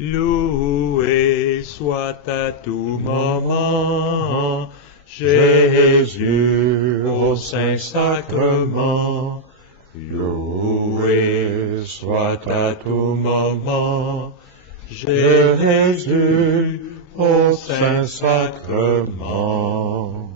Loué soit à tout moment Jésus au Saint-Sacrement. Loué soit à tout moment Jésus au Saint-Sacrement.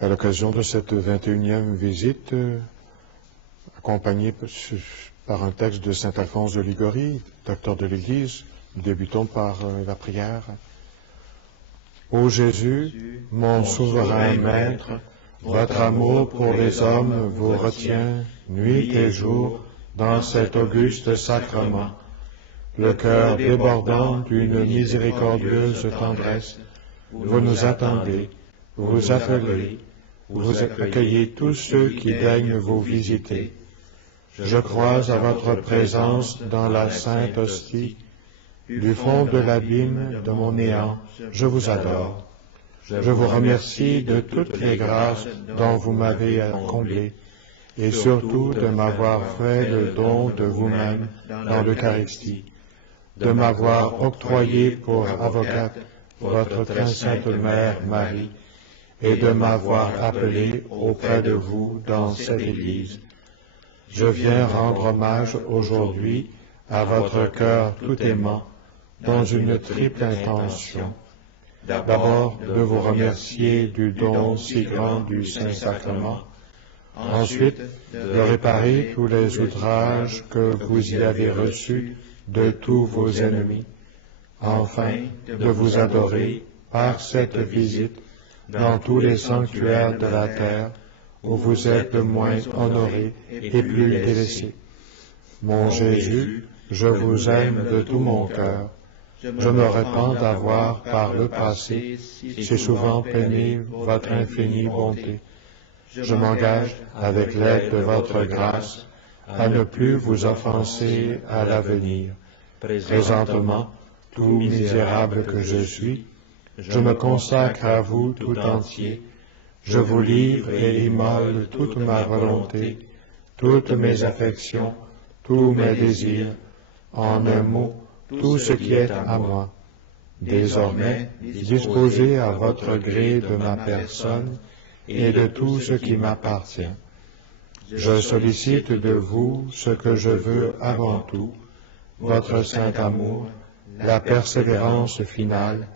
À l'occasion de cette 21e visite, accompagnée par un texte de saint Alphonse de Liguori, docteur de l'Église, nous débutons par la prière. Ô Jésus, mon souverain Maître, votre amour pour les hommes vous retient nuit et jour dans cet auguste sacrement. Le cœur débordant d'une miséricordieuse tendresse, vous nous attendez, vous appelez, vous accueillez tous ceux qui daignent vous visiter. Je crois à votre présence dans la sainte hostie. Du fond de l'abîme de mon néant, je vous adore. Je vous remercie de toutes les grâces dont vous m'avez comblé, et surtout de m'avoir fait le don de vous-même dans l'Eucharistie, de m'avoir octroyé pour avocate votre très sainte Mère Marie, et de m'avoir appelé auprès de vous dans cette Église. Je viens rendre hommage aujourd'hui à votre cœur tout aimant, dans une triple intention. D'abord, de vous remercier du don si grand du Saint-Sacrement. Ensuite, de réparer tous les outrages que vous y avez reçus de tous vos ennemis. Enfin, de vous adorer par cette visite dans tous les sanctuaires de la terre où vous êtes le moins honoré et plus délaissé. Mon Jésus, je vous aime de tout mon cœur. Je me repens d'avoir, par le passé, si souvent peigné votre infinie bonté. Je m'engage, avec l'aide de votre grâce, à ne plus vous offenser à l'avenir. Présentement, tout misérable que je suis, je me consacre à vous tout entier. Je vous livre et immole toute ma volonté, toutes mes affections, tous mes désirs, en un mot, tout ce qui est à moi. Désormais, disposez à votre gré de ma personne et de tout ce qui m'appartient. Je sollicite de vous ce que je veux avant tout, votre saint amour, la persévérance finale,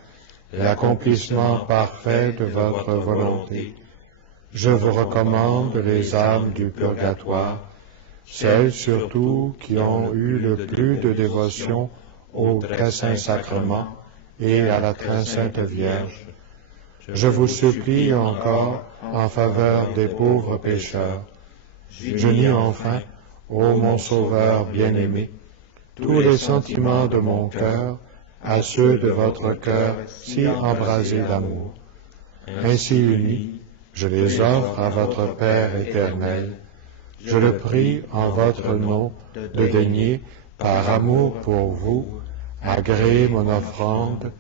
l'accomplissement parfait de votre volonté. Je vous recommande les âmes du purgatoire, celles surtout qui ont eu le plus de dévotion au très saint sacrement et à la très sainte Vierge. Je vous supplie encore en faveur des pauvres pécheurs. J'unis enfin, ô mon Sauveur bien-aimé, tous les sentiments de mon cœur à ceux de votre cœur si embrasé d'amour. Ainsi unis, je les offre à votre Père éternel. Je le prie en votre nom de daigner, par amour pour vous, agréer mon offrande,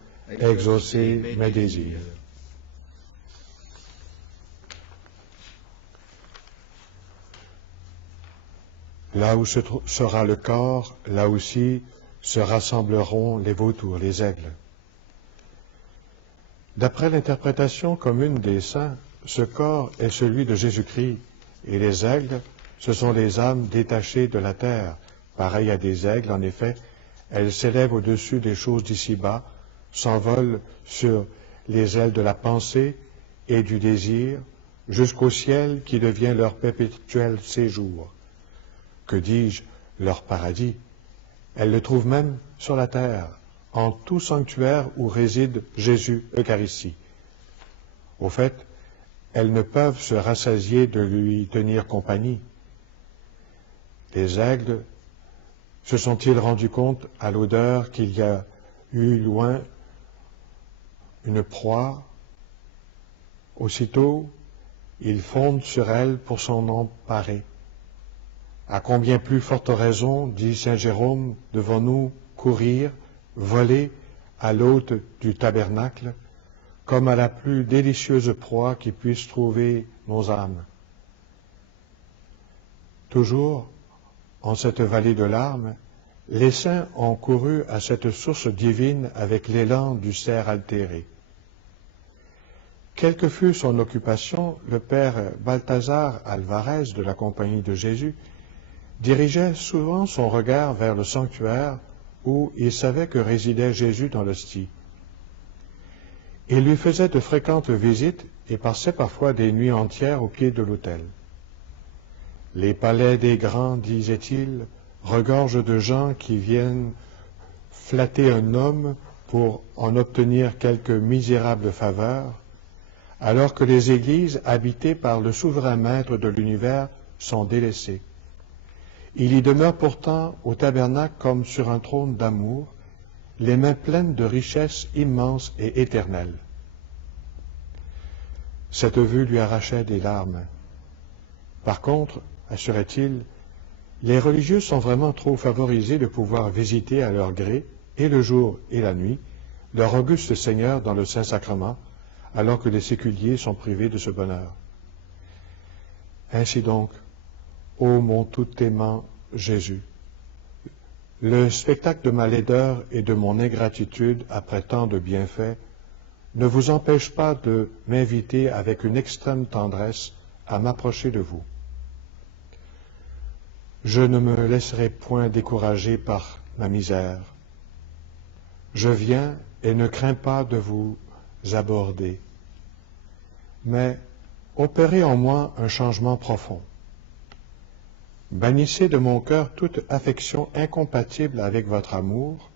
exaucer mes désirs. Là où sera le corps, là aussi se rassembleront les vautours, les aigles. D'après l'interprétation commune des saints, ce corps est celui de Jésus-Christ, et les aigles, ce sont les âmes détachées de la terre. Pareilles à des aigles, en effet, elles s'élèvent au-dessus des choses d'ici-bas, s'envolent sur les ailes de la pensée et du désir, jusqu'au ciel qui devient leur perpétuel séjour. Que dis-je, leur paradis? Elles le trouvent même sur la terre, en tout sanctuaire où réside Jésus Eucharistie. Au fait, elles ne peuvent se rassasier de lui tenir compagnie. Les aigles se sont-ils rendus compte à l'odeur qu'il y a eu loin une proie? Aussitôt, ils fondent sur elle pour s'en emparer. À combien plus forte raison, dit saint Jérôme, devons-nous courir, voler à l'hôte du tabernacle, comme à la plus délicieuse proie qui puisse trouver nos âmes. Toujours, en cette vallée de larmes, les saints ont couru à cette source divine avec l'élan du cerf altéré. Quelle que fût son occupation, le père Balthazar Alvarez de la Compagnie de Jésus dirigeait souvent son regard vers le sanctuaire où il savait que résidait Jésus dans l'hostie. Il lui faisait de fréquentes visites et passait parfois des nuits entières au pied de l'autel. Les palais des grands, disait-il, regorgent de gens qui viennent flatter un homme pour en obtenir quelques misérables faveurs, alors que les églises habitées par le souverain maître de l'univers sont délaissées. Il y demeure pourtant au tabernacle comme sur un trône d'amour, les mains pleines de richesses immenses et éternelles. Cette vue lui arrachait des larmes. Par contre, assurait-il, les religieux sont vraiment trop favorisés de pouvoir visiter à leur gré, et le jour et la nuit, leur auguste Seigneur dans le Saint-Sacrement, alors que les séculiers sont privés de ce bonheur. Ainsi donc, ô mon tout-aimant Jésus, le spectacle de ma laideur et de mon ingratitude après tant de bienfaits ne vous empêche pas de m'inviter avec une extrême tendresse à m'approcher de vous. Je ne me laisserai point décourager par ma misère. Je viens et ne crains pas de vous aborder, mais opérez en moi un changement profond. Bannissez de mon cœur toute affection incompatible avec votre amour,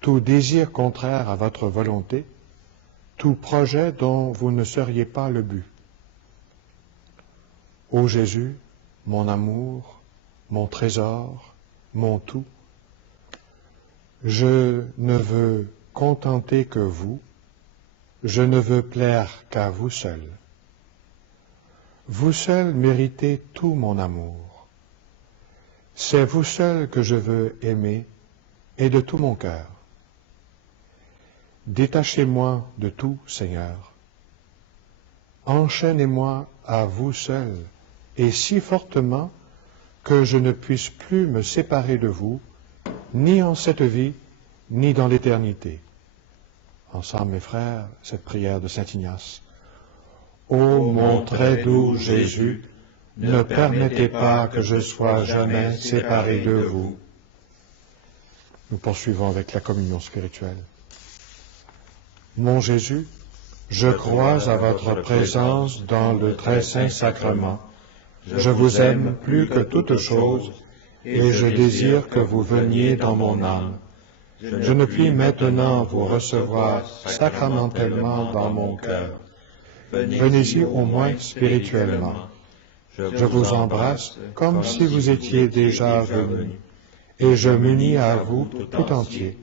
tout désir contraire à votre volonté, tout projet dont vous ne seriez pas le but. Ô Jésus, mon amour, mon trésor, mon tout, je ne veux contenter que vous, je ne veux plaire qu'à vous seul. Vous seul méritez tout mon amour. C'est vous seul que je veux aimer, et de tout mon cœur. Détachez-moi de tout, Seigneur. Enchaînez-moi à vous seul, et si fortement que je ne puisse plus me séparer de vous, ni en cette vie, ni dans l'éternité. Ensemble, mes frères, cette prière de saint Ignace. Ô mon très doux Jésus, ne permettez pas que je sois jamais séparé de vous. Nous poursuivons avec la communion spirituelle. Mon Jésus, je crois à votre présence dans le très saint sacrement. Je vous aime plus que toute chose, et je désire que vous veniez dans mon âme. Je ne puis maintenant vous recevoir sacramentellement dans mon cœur. Venez-y au moins spirituellement. Je vous embrasse comme si vous étiez déjà venu, et je m'unis à vous tout entier.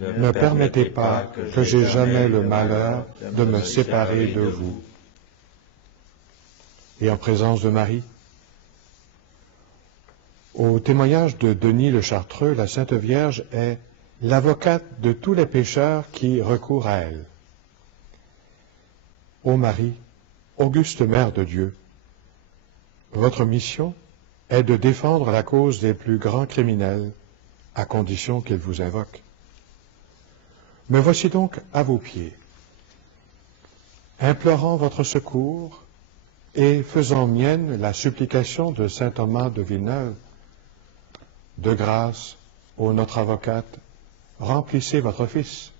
Ne permettez pas que j'aie jamais le malheur de me séparer de vous. Et en présence de Marie, au témoignage de Denis le Chartreux, la Sainte Vierge est l'avocate de tous les pécheurs qui recourent à elle. Ô Marie, auguste Mère de Dieu, votre mission est de défendre la cause des plus grands criminels, à condition qu'ils vous invoquent. Me voici donc à vos pieds, implorant votre secours et faisant mienne la supplication de saint Thomas de Villeneuve. De grâce, ô notre avocate, remplissez votre Fils.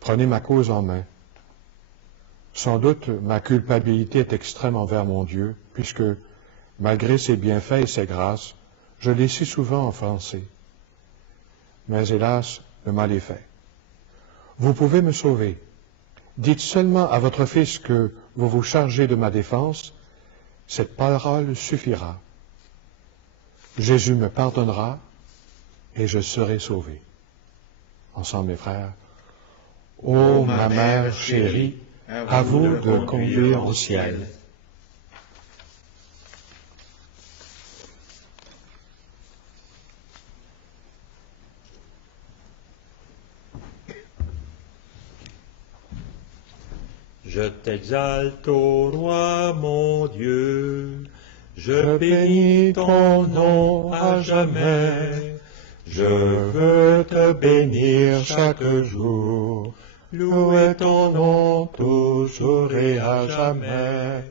Prenez ma cause en main. Sans doute, ma culpabilité est extrême envers mon Dieu, puisque, malgré ses bienfaits et ses grâces, je l'ai si souvent offensé. Mais hélas, le mal est fait. Vous pouvez me sauver. Dites seulement à votre Fils que vous vous chargez de ma défense, cette parole suffira. Jésus me pardonnera et je serai sauvé. Ensemble, mes frères, ô ma mère chérie, à vous de conduire au ciel. Je t'exalte, ô roi mon Dieu, je bénis ton nom à jamais. Je veux te bénir chaque jour, louer ton nom toujours et à jamais.